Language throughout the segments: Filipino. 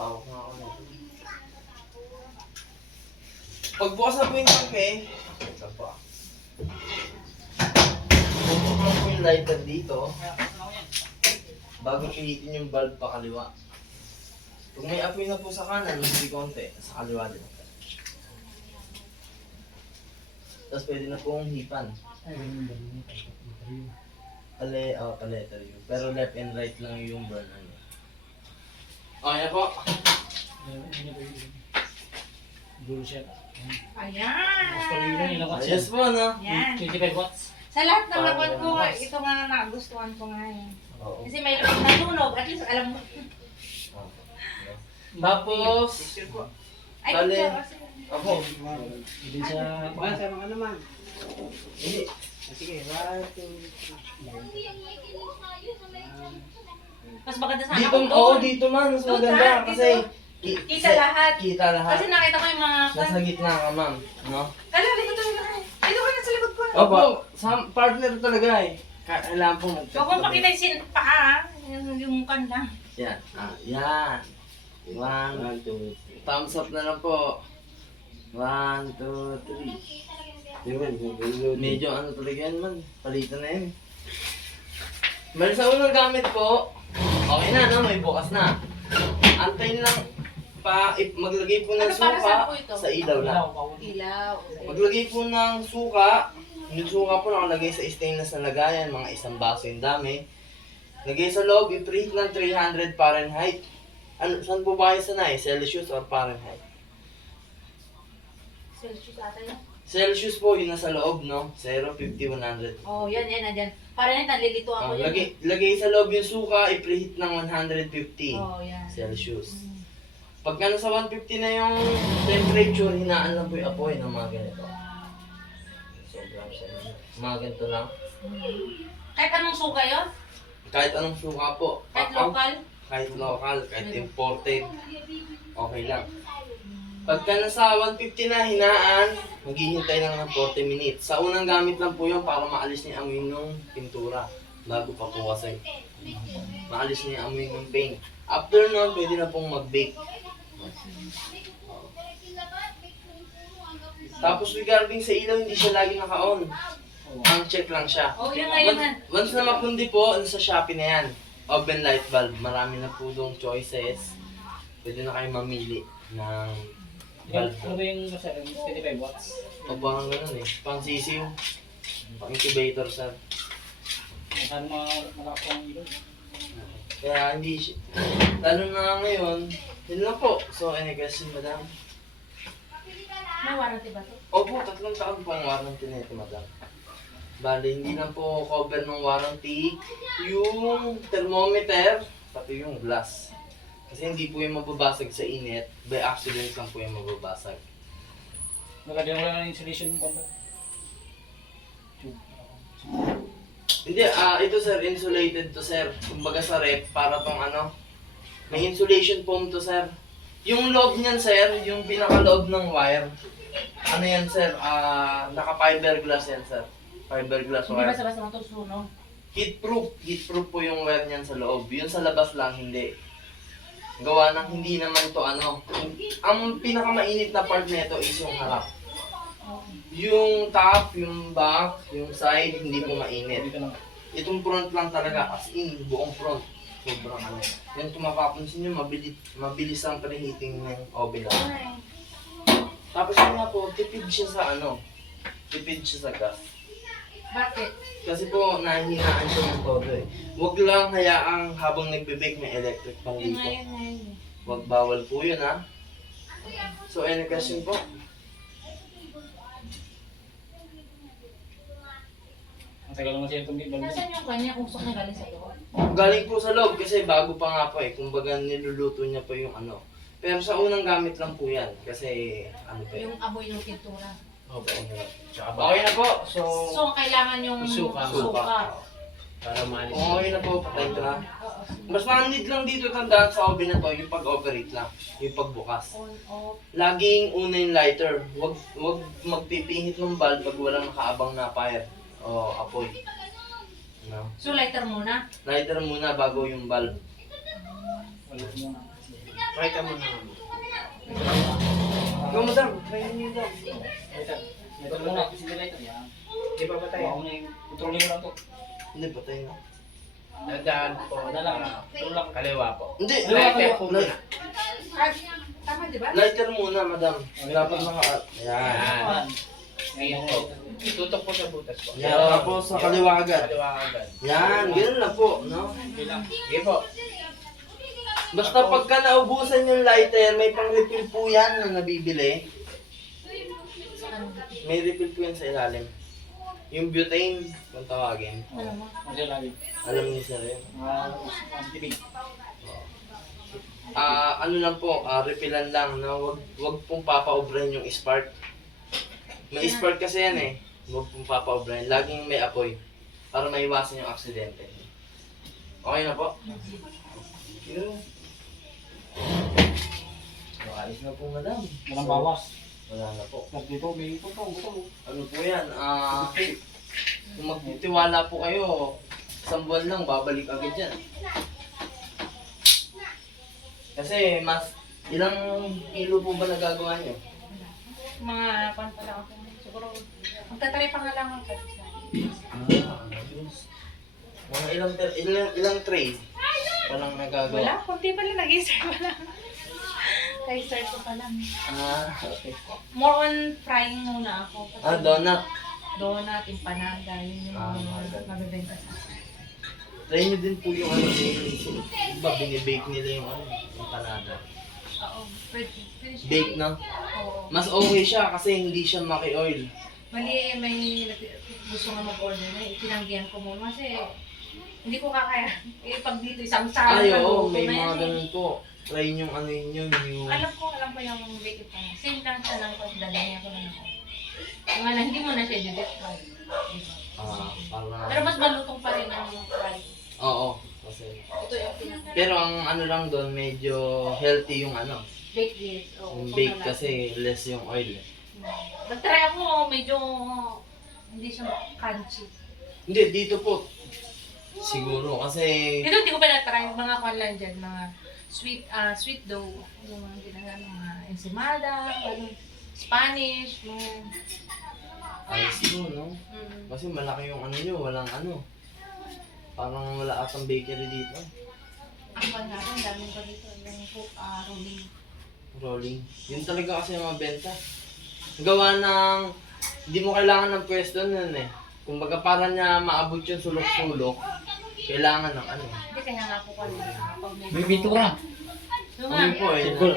Pawak nga ako nito. Pagbukas na po yung tanke, ito pa. Putok lang po yung lighter dito. Bago pinitin yung bulb pa kaliwa. Kung may apoy na po sa kanan, hindi konti, sa kaliwa din. Tapos pwede na pong hipan. Paletter yun. Pero left and right lang yung burn. Ano. Okay na po. Dulo siya. Ayan! Ayos po, no? Yan. 25 watts. Sa lahat ng laban ko, ito nga na nagustuhan ko nga yun. Oo. Kasi may labas na tunog, at least alam mo. Tapos, Ay, Bale. ito kasi. ako. Din sa... Sa mga naman. Hindi. Sige, 1, 2, Mas maganda sana Dito, kung oo, doon. dito man. Mas Doon maganda. na, Kasi, dito. Kita lahat. Kita lahat. Kasi nakita ko yung mga... Nasa gitna ka, ma'am. No? Kala, likod talaga. Ay, doon ka na sa likod ko. Opo, sa partner talaga eh. Kailangan po Huwag mong pakita yung paa, yung kanda. Yan. Yan. 1, 2, thumbs up na lang po. 1, 2, 3. Medyo ano talaga yan man. Palitan na yan. Bali sa unang gamit po, okay na, no? May bukas na. Antayin lang maglagay po ng Ano para suka saan po ito? sa ilaw lang. Ilaw. Maglagay po ng suka. Yung suka po nakalagay sa stainless na lagayan, mga 1 baso yung dami. Lagay sa loob, i-preheat ng 300 Fahrenheit. Ano, saan po ba kayo sanay? Celsius or Fahrenheit? Celsius ata yun. Celsius po, yun nasa loob, no? 0, 50, 100. Oh, yan, andyan. Para na, nalilito ako yan. Lagay sa loob yung suka, i-preheat ng 150 Oh, yan. Celsius. Pagka nasa 150 na yung temperature, hinaan lang po yung apoy ng mga ganito. Sobrang sarap. Mga ganito lang. Kahit anong suka yun? Kahit anong suka po. Kahit local? Kahit local, kahit imported. Okay lang. Pagka nasa 150 na hinaan, maghihintay lang ng 40 minutes. Sa unang gamit lang po yun para maalis niya yung amoy ng pintura. Bago pa po kasi. Maalis niya yung amoy ng paint. After nun, pwede na pong mag-bake. Tapos regarding sa ilaw, hindi siya lagi naka-on. Ang check lang siya. Oh, yun nga, yun nga. Once na mapundi po, sa Shopee na yan. Oven light bulb. Marami na po doong choices. Pwede na kayo mamili ng bulb. Ano ba yung 25 watts? O ba ang ganun eh. Pang sisiw. Pang incubator sir. Saan malakas ang ilaw? Kaya hindi siya. Lalo na ngayon, yun lang po. So, any question, madam? May warranty ba ito? Opo, 3 taon po ang warranty na ito, madam. Bali, hindi lang po cover ng warranty yung thermometer, pati yung glass. Kasi hindi po yung mababasag sa init, by accident lang po yung mababasag. Nagkadiyan wala ng insulation mo ba? Hindi, ito sir, insulated to sir. Kumbaga sa rep, para tong ano, may insulation foam to sir. Yung loob niyan sir, yung pinakaloob ng wire, ano yan sir, naka-fiberglass yan sir. Fiberglass Hindi wire. basta-basta matusunog. Heatproof po yung wire niyan sa loob. Yun sa labas lang, hindi. Gawa ng hindi naman to ano. Ang pinakamainit na part nito is yung harap. Yung top, yung back, yung side, hindi po mainit. Dito lang. Itong front lang talaga, as in, buong front. Sobrang ano. Yan kung mapapansin nyo, mabilis ang preheating ng oven. Tapos yun nga po, tipid siya sa ano, tipid siya sa gas. Bakit? Kasi po, nahihinaan siya ng todo eh. Huwag lang hayaang habang nagbe-bake may electric pang Yun dito. nga, yun nga, yun. Huwag bawal po yun ha. So, any question po? Ang tagal naman siya itong bulb. Nasaan yung kanya kung gusto niya galing sa loob? Galing po sa loob kasi bago pa nga po eh. Kumbaga niluluto niya pa yung ano. Pero sa unang gamit lang po yan. Kasi ano pa eh. Yung amoy ng pintura. Okay na po. So, So, kailangan yung Suka. Para maalis. okay na po. Patay ko na. Oo. Mas ma-need lang dito tandaan sa oven na to, yung pag-operate lang. Yung pagbukas. On, off. Laging una yung lighter. Huwag magpipihit ng bulb pag walang nakaabang na fire o apoy. No? So, lighter muna. Lighter muna bago yung bulb. Ulit muna. Pakita mo na. Ikaw, madam. Try niyo daw. Ito muna, kasi nila ito. Yan. Di ba ba tayo? Baka na yung controlling mo lang to. Hindi, patay na. Dadaan po. Wala lang. Tulong lang. Kaliwa po. Hindi, Lighter po muna. Tama, di ba? Lighter muna, madam. Dapat naka... Ayan. Yan. Ngayon po. Tutok po sa butas po. Yan, tapos sa kaliwa agad. Kaliwa agad. Yan, ganun na po, no? Sige po. Basta pagka naubusan yung lighter, may pang-refill po yan na nabibili. May refill po yan sa ilalim. Yung butane, kung tawagin. Alam mo. Ano siya lagi? Alam niyo sir yun. Tibig. Ano lang po, refillan lang, no? Wag pong papaobrahin yung spark. May spark kasi yan eh. Wag pong papaobrahin. Laging may apoy. Para maiwasan yung aksidente. Okay na po? Yun. Ayos na po, madam. Walang bawas. Wala na po. Dito, may ito po. Ano po yan? Kung magtitiwala po kayo, isang buwan lang, babalik agad yan. Kasi mas, ilang kilo po ba nagagawa nyo? Mga pan pala ako. Siguro, magtatry pa nga lang ako. Mga ilang tray palang nagagawa? Wala, kunti pa lang nag-isip pa lang. Kay-start ko pa lang. Okay. More on frying muna ako. Kasi Donut. donut, empanada, yun yung Maganda. mabibenta sa akin. Try nyo din po yung ano, diba binibake nila yung ano, yung panada. Oo, pwede. Pwede siya. Bake na. Oo. Mas okay siya kasi hindi siya maki-oil. Mali, may gusto nga mag-order na, itinanggihan ko muna kasi hindi ko kakaya. Pag dito, isang sala Ay, na oo, luto may na yan mga eh. ganun po. Try nyo ano yun, yung... Alam ko yung bake pa. Same lang siya lang ko, dadanya ko lang ako. Yung alam, hindi mo na siya deep fry. Pero Para... mas malutong pa rin ang fry. Oo, kasi... Ito yung pinaka. Pero ang ano lang doon, medyo healthy yung ano. Bake this. Oo, Yung kung bake wala. kasi less yung oil. Nag-try ako, medyo hindi siya crunchy. Hindi, dito po. Siguro, kasi... Dito hindi ko pa na-try. Mga kwan lang dyan, mga sweet dough. Yung mga ginagawa, mga ensimada, ano, Spanish, mga... Ayos po, no? Kasi malaki yung ano nyo, walang ano. Parang wala atang bakery dito. Ang kwan natin, daming ko dito. Yung rolling. Rolling. Yun talaga kasi yung mga benta. Gawa ng... Hindi mo kailangan ng pwesto nun eh. Kumbaga para niya maabot yung sulok-sulok, kailangan ng ano. Hindi kaya nga po kwan. May bintura. Yung nga, Amoy po eh. Siguro.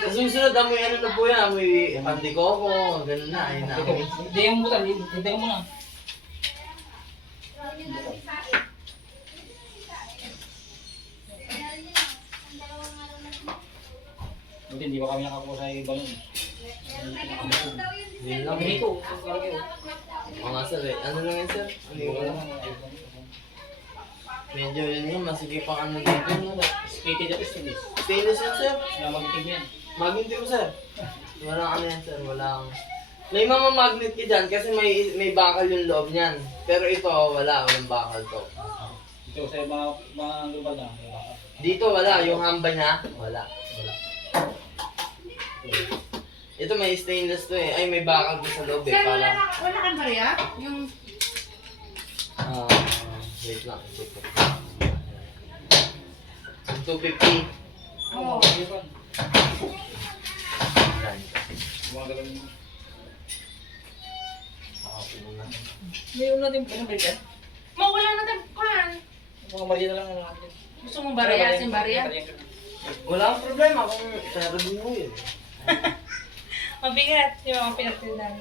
Sa susunod, amoy ano na po yan, amoy pandikoko, ganun na, ayun na. amoy. Hindi yung butal. Hindi mo na. Buti hindi pa kami nakakuha sa iba nun. Yun lang eh. Dito. Oo nga sir eh. Ano lang yun sir? Ano yun? Medyo yun nga, masigip ang ano dito. no? Skated at stainless. Stainless yan sir. Kaya magitig mo yan. Magnet mo sir. Walang ano yan sir, walang... May mga magnet ka dyan kasi may bakal yung loob niyan. Pero ito, walang bakal to. Ito sa mga global na. Dito wala, yung hamba niya, wala. Ito may stainless to eh. Ay, may bakal to sa loob eh. Sir, Para... wala kang barya? Yung... Ah, wait lang. Check ko. 250. Oo. Mga ganun. Una. May una din po ng balikan. Mawala na tayo, kwan. Mga mali na lang ang natin. Gusto mong barya, sin barya? Wala akong problema kung sarabin mo yun. Mabigat yung mga pinagtindahan.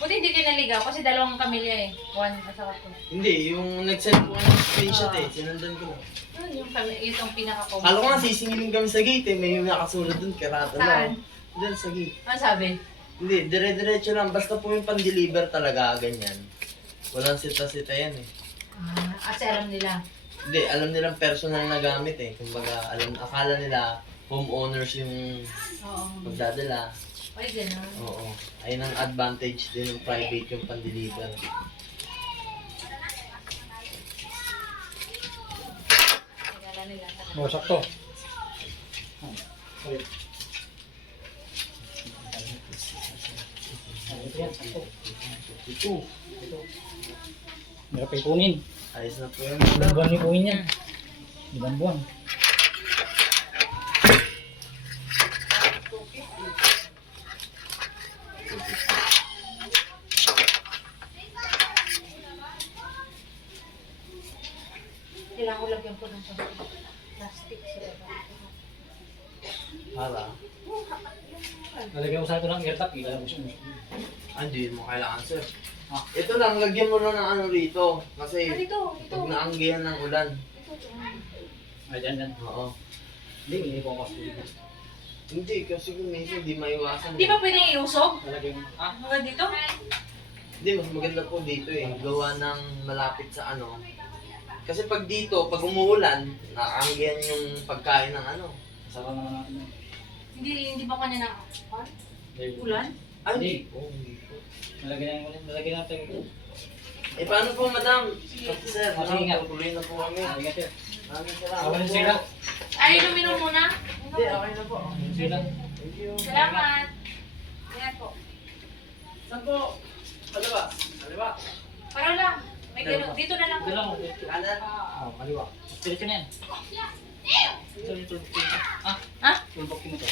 Buti hindi kayo naligaw kasi dalawang pamilya eh. One asawa ko. Hindi, yung nag-send ko ng screenshot eh. Sinundan ko. Yun yung pamilya, itong pinaka-common. Kala ko nga sisingilin kami sa gate eh. May nakasulat dun, karata Saan? lang. Doon sa gate. Ano sabi? Hindi, dire-diretso lang. Basta po yung pan-deliver talaga, ganyan. Walang sita-sita yan eh. Kasi alam nila. Hindi, alam nilang personal na gamit eh. Kumbaga, akala nila homeowners yung Oo. magdadala. Ay, gano'n. Oo. Ayun ang advantage din ng private yung pan-deliver. nila. Oh, sakto. Sorry. Ito yan, sakto. Ito. Hirap ipunin. Ayos na po yun. Ilang buwan ipunin yan. Ilang buwan. Kailangan ko lagyan ko ng plastic sa baba. Para. Nalagyan ko sa ito ng airtap. Ilan mo siya. Hindi mo kailangan, sir. Ah. Ito lang, lagyan mo lang ng ano rito. Ah, Kasi dito. pag naanggihan ng ulan. Ito. Ay, dyan. Oo. Hindi, hindi ko kasi. Hindi, kasi kung minsan hindi maiwasan. Di ba pwedeng iusog? Nalagyan. Hanggang dito? Hindi, mas maganda po dito eh. Gawa ng malapit sa ano. Kasi pag dito, pag umuulan, naanggihan yung pagkain ng ano. Sarang naman natin. Hindi ba kanya ng ulan? Ay, hindi po, hindi po. Nalagyan natin. Eh, paano po, madam? Sir, Sige nga. tuloy na po kami. Ingat yun. Maraming salamat Awan po. sila. Ay, luminom muna. Hindi, okay na po. Sila. Thank you. Salamat. Ayan po. Saan po? Kaliwa. Kaliwa. Para lang. May ganun. Dito na lang. Ito lang. Kanan. Ah, kaliwa. Diretso na yan. Ito. Ah? Ha? Tulbok mo to.